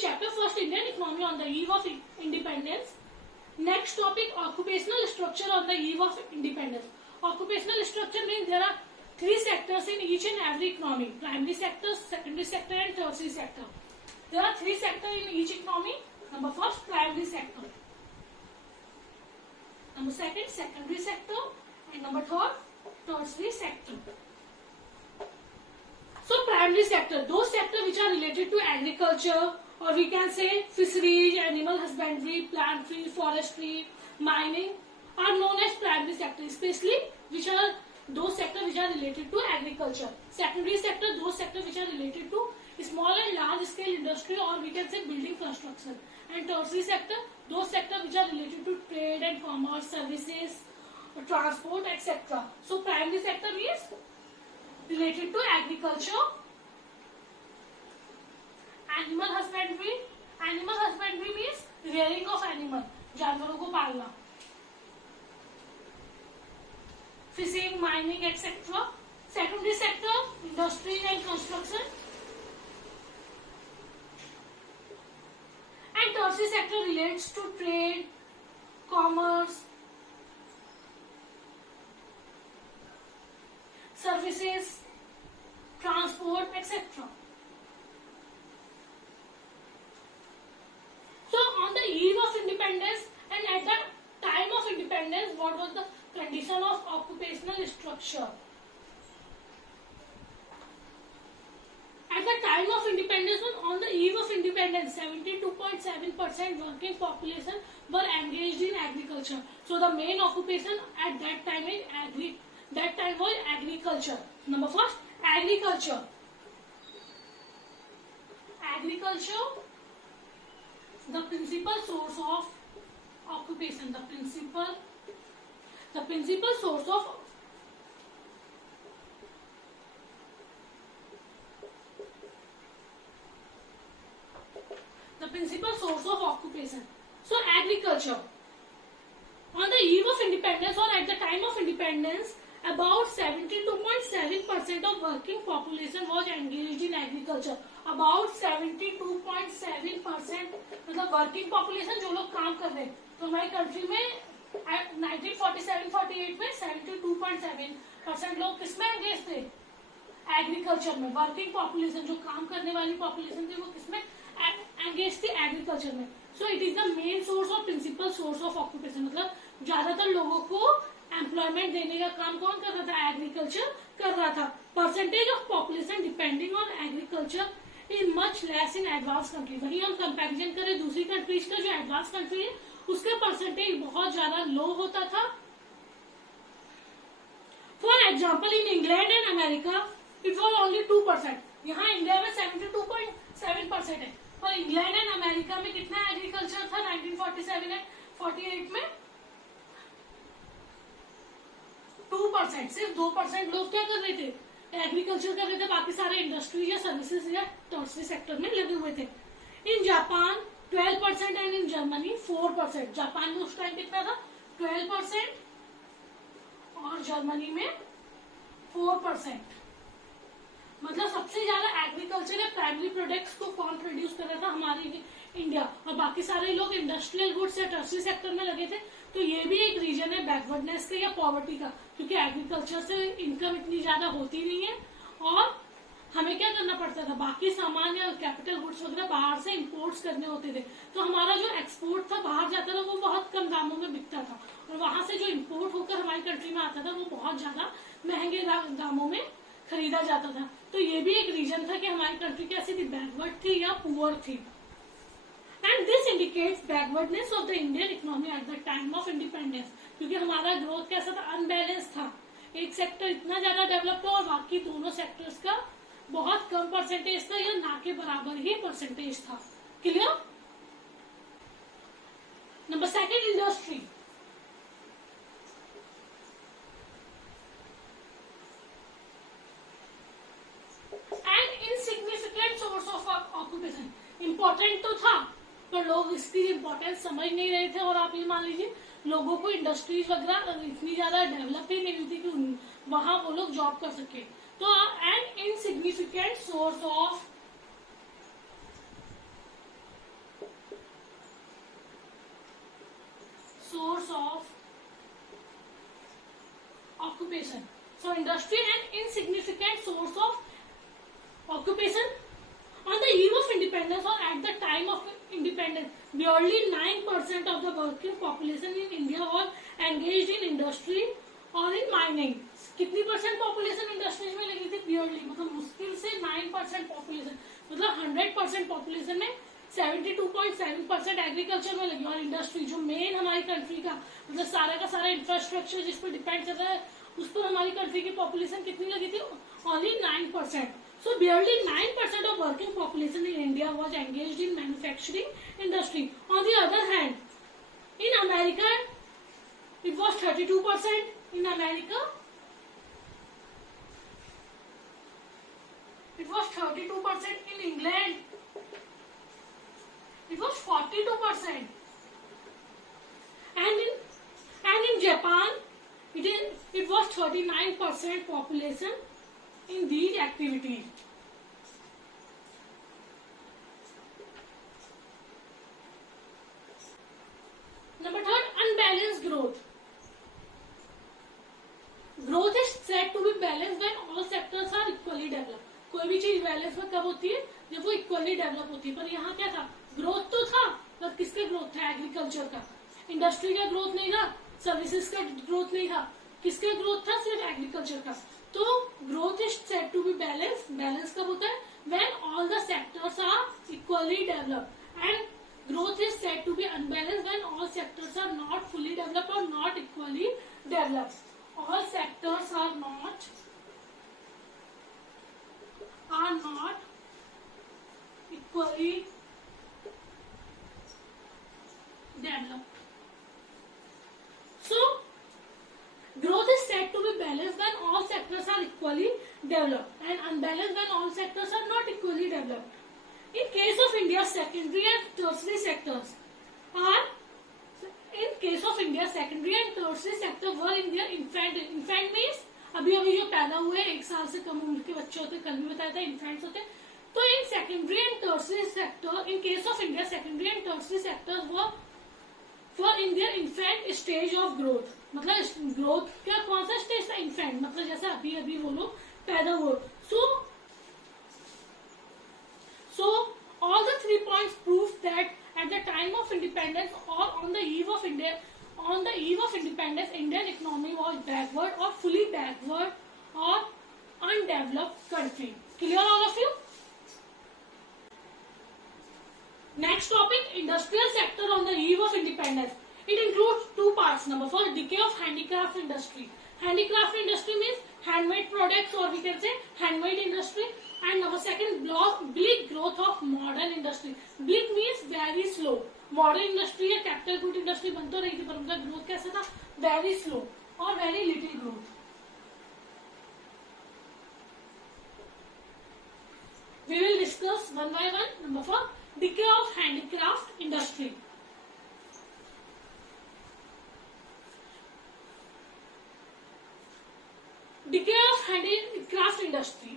chapter first, Indian economy on the eve of independence. Next topic, occupational structure on the eve of independence. Occupational structure means there are three sectors in each and every economy: primary sector, secondary sector, and tertiary sector. There are three sectors in each economy. Number first, primary sector. Number second, secondary sector, and number third, tertiary sector. So primary sector, those sectors which are related to agriculture, or we can say fisheries, animal husbandry, plant-free, forestry, mining, are known as primary sector, especially which are those sectors which are related to agriculture. Secondary sector, those sectors which are related to small and large scale industry, or we can say building construction. And tertiary sector, those sectors which are related to trade and commerce, services, transport, etc. So primary sector means related to agriculture, animal husbandry. Animal husbandry means rearing of animal, जानवरों को पालना. Fishing, mining, etc. Secondary sector, industry and construction. And tertiary sector relates to trade, commerce, services, transport, etc. So on the eve of independence and at the time of independence, what was the condition of occupational structure? At the time of independence, on the eve of independence, 72.7% working population were engaged in agriculture. So the main occupation at that time was agriculture. Number first, agriculture. Agriculture, the principal source of occupation. The principal source of occupation. So agriculture. On the eve of independence or at the time of independence, about 72.7% of working population was engaged in agriculture. About 72.7% मतलब working population जो लोग काम कर रहे हैं. तो हमारी country में 1947-48 में 72.7% लोग किसमें एंगेज थे? एग्रीकल्चर में. वर्किंग पॉपुलेशन जो काम करने वाली पॉपुलेशन थी वो किसमें एंगेज थी? एग्रीकल्चर में. So it is the main source और प्रिंसिपल सोर्स ऑफ ऑक्यूपेशन. मतलब ज्यादातर लोगों को एम्प्लॉयमेंट देने का काम कौन कर रहा था? एग्रीकल्चर कर रहा था. Percentage of population depending on agriculture in much less in advance country. वही हम कंपैरिजन करें दूसरी कंट्रीज का, जो एडवांस कंट्री है उसका परसेंटेज बहुत ज्यादा लो होता था. For example in England and America it was only 2%. यहाँ इंडिया में 72.7% है, पर इंग्लैंड एंड अमेरिका में कितना एग्रीकल्चर था 1947 एंड 48 में? 2%. सिर्फ 2% लोग क्या कर रहे थे? एग्रीकल्चर कर रहे थे. बाकी सारे इंडस्ट्री या सर्विसेज या टर्शरी सेक्टर में लगे हुए थे. In Japan 12% and in Germany 4%. Japan में उस टाइम कितना था? 12% और जर्मनी में 4%. मतलब सबसे ज्यादा एग्रीकल्चर या प्राइमरी प्रोडक्ट्स को कौन प्रोड्यूस कर रहा था? हमारी इंडिया. और बाकी सारे लोग इंडस्ट्रियल गुड्स या टर्शरी सेक्टर में लगे थे. तो ये भी एक रीजन है बैकवर्डनेस का या पॉवर्टी का, क्योंकि एग्रीकल्चर से इनकम इतनी ज्यादा होती नहीं है और हमें क्या करना पड़ता था? बाकी सामान या कैपिटल गुड्स वगैरह बाहर से इंपोर्ट्स करने होते थे. तो हमारा जो एक्सपोर्ट था बाहर जाता था वो बहुत कम दामों में बिकता था, और वहां से जो इम्पोर्ट होकर हमारी कंट्री में आता था वो बहुत ज्यादा महंगे दामों में खरीदा जाता था. तो ये भी एक रीजन था कि हमारी कंट्री कैसी थी? बैकवर्ड थी या पुअर थी. And this indicates backwardness of the Indian economy at the time of independence. क्योंकि हमारा ग्रोथ कैसा था? अनबैलेंस था. एक सेक्टर इतना ज्यादा डेवलप था और बाकी दोनों सेक्टर्स का बहुत कम परसेंटेज था या ना के बराबर ही परसेंटेज था. Clear? Number second, industry. Occupation important तो था पर लोग इसकी इम्पोर्टेंस समझ नहीं रहे थे. और आप ये मान लीजिए लोगों को इंडस्ट्रीज वगैरह इतनी ज्यादा डेवलप ही नहीं हुई थी कि वहां वो लोग जॉब कर सके. तो N insignificant source of occupation. So industry an insignificant source of occupation. On the eve of independence or at the time of independence, barely 9% of the working population in India was engaged in industry और in mining. कितनी percent population industries में लगी थी? Purely, मतलब मुश्किल से 9% population, मतलब 100% population में 72.7% एग्रीकल्चर में लगी. और इंडस्ट्री जो मेन हमारी कंट्री का मतलब सारा का सारा इंफ्रास्ट्रक्चर जिस पर डिपेंड कर रहा है उस पर हमारी कंट्री की पॉपुलेशन कितनी लगी थी? Only 9%. So barely 9% of working population in India was engaged in manufacturing industry. On the other hand, in America, it was 32%. In America, it was 32%. In England, it was 42%. And in Japan, it was 39% population in these activities. Number third, unbalanced growth. Growth is said to be balanced when all sectors are equally developed. कोई भी चीज balance में कब होती है? जब वो equally develop होती है. पर यहाँ क्या था? ग्रोथ तो था, पर किसका ग्रोथ था? एग्रीकल्चर का. इंडस्ट्री का ग्रोथ नहीं था, सर्विसेज का ग्रोथ नहीं था. किसका ग्रोथ था? सिर्फ एग्रीकल्चर का. तो growth is said to be balance. Balance कब होता है? When all the sectors are equally developed. And growth is said to be unbalanced when all sectors are not fully developed or not equally developed. All sectors are not equally developed. So growth is said to be balanced when all sectors are equally developed and unbalanced when all sectors are not equally developed. In case of India, secondary and tertiary sectors are, in case of India, secondary and tertiary sector were in their infant. Infant means अभी जो पैदा हुए 1 साल से कम उम्र के बच्चे होते, कल भी बताया था infants होते. तो in secondary and tertiary sector, in case of India, secondary and tertiary sectors were in their infant stage of growth. मतलब growth का कौन सा स्टेज था? infant. मतलब जैसे अभी वो लोग पैदा हुए. So all the 3 points prove that at the time of independence or on the eve of independence, Indian economy was backward or fully backward or undeveloped country. Clear all of you? Next topic, industrial sector on the eve of independence. It includes 2 parts. Number 1, decay of handicraft industry. Handicraft industry means handmade products, or we can say handmade industry. And number 2, bleak growth of modern industry. Bleak means very slow. Modern industry या capital good industry बन तो रही थी, पर उनका growth कैसा था? Very slow और very little growth. We will discuss one by one. Number 4, decay of handicraft industry. Decay of handicraft industry.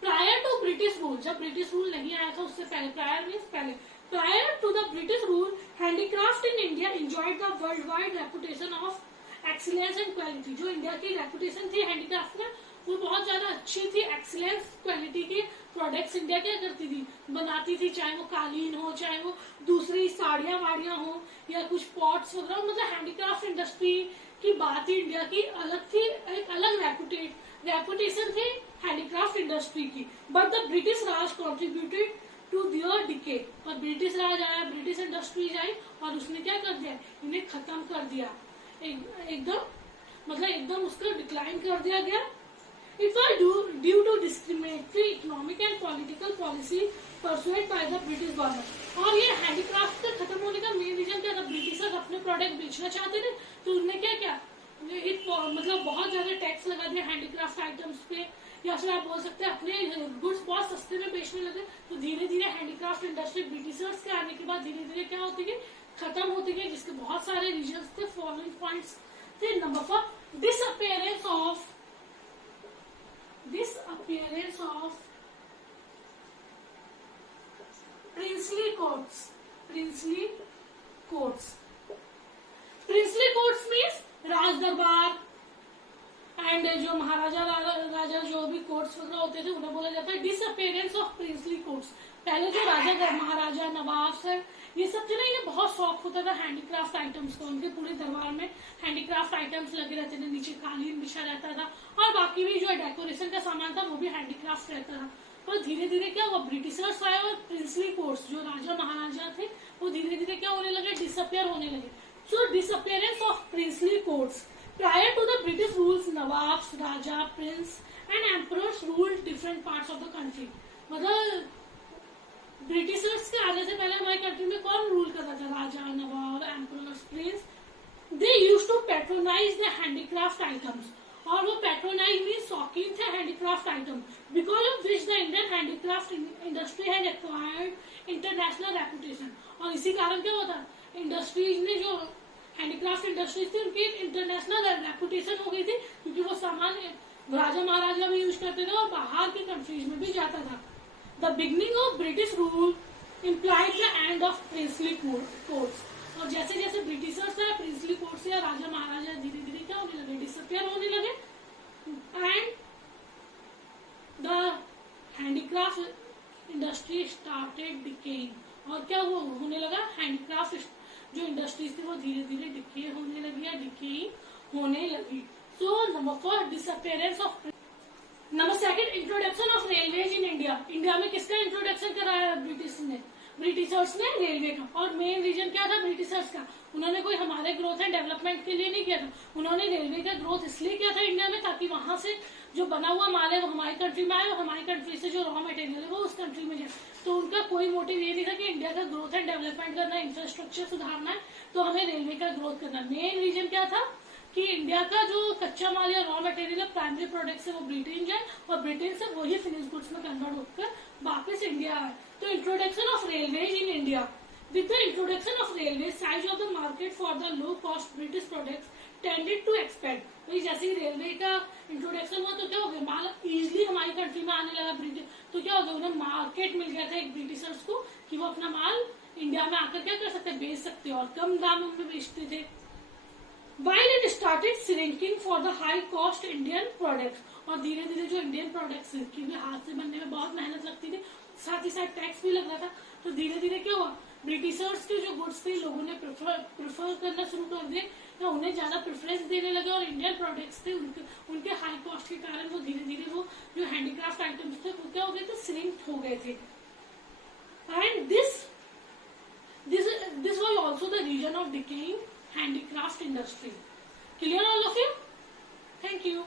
Prior to British rule, जब ब्रिटिश रूल नहीं आया था उससे पहले, prior to the British rule, handicraft in India enjoyed the worldwide reputation of excellence and quality. जो India की reputation थी handicraft में वो बहुत ज्यादा अच्छी थी. excellence क्वालिटी की प्रोडक्ट्स इंडिया क्या करती थी? बनाती थी, चाहे वो कालीन हो, चाहे वो दूसरी साड़ियां वाड़ियां हो या कुछ पॉट्स वगैरह. मतलब हैंडीक्राफ्ट इंडस्ट्री की बात ही इंडिया की अलग थी, एक अलग रेपुटेशन थी हैंडीक्राफ्ट इंडस्ट्री की. But the British Raj contributed to their decay. और ब्रिटिश राज आया, ब्रिटिश इंडस्ट्रीज आई और उसने क्या कर दिया? इन्हें खत्म कर दिया एकदम उसका डिक्लाइन कर दिया गया. It was due to discriminatory economic and political policy pursued by the British government. और ये हैंडीक्राफ्ट के खत्म होने का मेन रीजन क्या था? ब्रिटिशर्स अपने प्रोडक्ट बेचना चाहते थे, तो उन्होंने क्या किया? मतलब बहुत ज्यादा टैक्स लगा दिया हैंडीक्राफ्ट आइटम्स पे, या फिर आप बोल सकते हैं अपने गुड्स बहुत सस्ते में बेचने लगे. तो धीरे धीरे हैंडीक्राफ्ट इंडस्ट्री ब्रिटिशर्स के आने के बाद धीरे धीरे क्या होती गई? खत्म होती गई, जिसके बहुत सारे रीजन्स थे. फॉलोइंग पॉइंट्स थे. Number 4, disappearance of princely courts. Princely courts means राज दरबार, एंड जो महाराजा राजा जो भी कोर्ट्स वगैरह होते थे उन्हें बोला जाता है डिसअपियरेंस ऑफ प्रिंसली कोर्ट्स। पहले जो राजा महाराजा नवाब सर ये सब थे ना, ये बहुत शौक होता था हैंडीक्राफ्ट आइटम्स को। उनके पूरे दरबार में हैंडीक्राफ्ट आइटम्स लगे रहते थे, नीचे कालीन बिछा रहता था और बाकी भी जो डेकोरेशन का सामान था वो भी हैंडीक्राफ्ट रहता था। और धीरे धीरे क्या हुआ, ब्रिटिशर्स आए और प्रिंसली कोर्ट्स जो राजा महाराजा थे वो धीरे धीरे क्या होने लगे, डिसअपियर होने लगे। So disappearance of princely courts. Prior to the British rules, Nawabs, Raja, Prince and Emperors ruled different parts of the country. मतलब ब्रिटिशर्स के आने से पहले हमारी कंट्री में कौन रूल करता था, राजा, नवाब, emperors, prince. They used to patronize the handicraft items, और वो पैट्रोनाइज भी शौकीन थे handicraft item, because of which the Indian handicraft industry has acquired international reputation. और इसी कारण क्या होता, इंडस्ट्रीज ने जो हैंडीक्राफ्ट इंडस्ट्रीज थी उनकी इंटरनेशनल रेपुटेशन हो गई थी, क्योंकि वो सामान राजा महाराजा भी यूज करते थे और बाहर के कंट्रीज में भी जाता था। The beginning of British rule implied the end of princely courts. और जैसे जैसे ब्रिटिशर्स या प्रिंसली कोर्ट्स या राजा महाराजा धीरे धीरे क्या होने लगे, डिसअपियर होने लगे, and the handicraft industry started decaying. और क्या वो होने लगा, हैंडीक्राफ्ट जो इंडस्ट्रीज थी वो धीरे धीरे डिके होने लगी या डिकेइंग होने लगी। So number 4 disappearance of. Number 2 introduction of railways in India. India में किसका इंट्रोडक्शन कराया ब्रिटिशर्स ने रेलवे का। और मेन रीजन क्या था ब्रिटिशर्स का, उन्होंने कोई हमारे ग्रोथ एंड डेवलपमेंट के लिए नहीं किया था, उन्होंने रेलवे का ग्रोथ इसलिए किया था इंडिया में ताकि वहां से जो बना हुआ माल है वो हमारी कंट्री में आए और हमारी कंट्री से जो रॉ मटेरियल है वो उस कंट्री में जाए। तो उनका कोई मोटिव ये नहीं था कि इंडिया का ग्रोथ एंड डेवलपमेंट करना है, इंफ्रास्ट्रक्चर सुधारना है तो हमें रेलवे का ग्रोथ करना है। मेन रीजन क्या था कि इंडिया का जो कच्चा माल या रॉ मटेरियल है, प्राइमरी प्रोडक्ट से वो ब्रिटेन जाए और ब्रिटेन से वही फिनिश गुड्स में कन्वर्ट होकर वापस इंडिया आए। तो introduction of railways in India. With the introduction of railways, size of the market for the low-cost British products tended to expand. तो जैसे ही रेलवे का इंट्रोडक्शन हुआ तो क्या हो गया, माल इजीली हमारी कंट्री में आने लगा ब्रिटिश। तो क्या हो गया, उन्हें मार्केट मिल गया था एक ब्रिटिशर्स को कि वो अपना माल इंडिया में आकर क्या कर सकते, बेच सकते और कम दामों में बेचते थे। While it started shrinking for the high cost Indian products, और धीरे धीरे जो इंडियन प्रोडक्ट्स क्योंकि हाथ से बनने में बहुत मेहनत लगती थी, साथ ही साथ टैक्स भी लग रहा था, तो धीरे धीरे क्या हुआ, ब्रिटिशर्स के जो गुड्स थे लोगों ने प्रेफर करना शुरू कर दिए या उन्हें ज्यादा प्रेफरेंस देने लगे। और इंडियन प्रोडक्ट्स थे उनके हाई कॉस्ट के कारण वो धीरे धीरे वो जो हैंडीक्राफ्ट आइटम्स थे वो क्या हो गए थे, श्रिंक हो गए थे। And this was also the reason of decaying handicraft industry. Clear all of you? Thank you.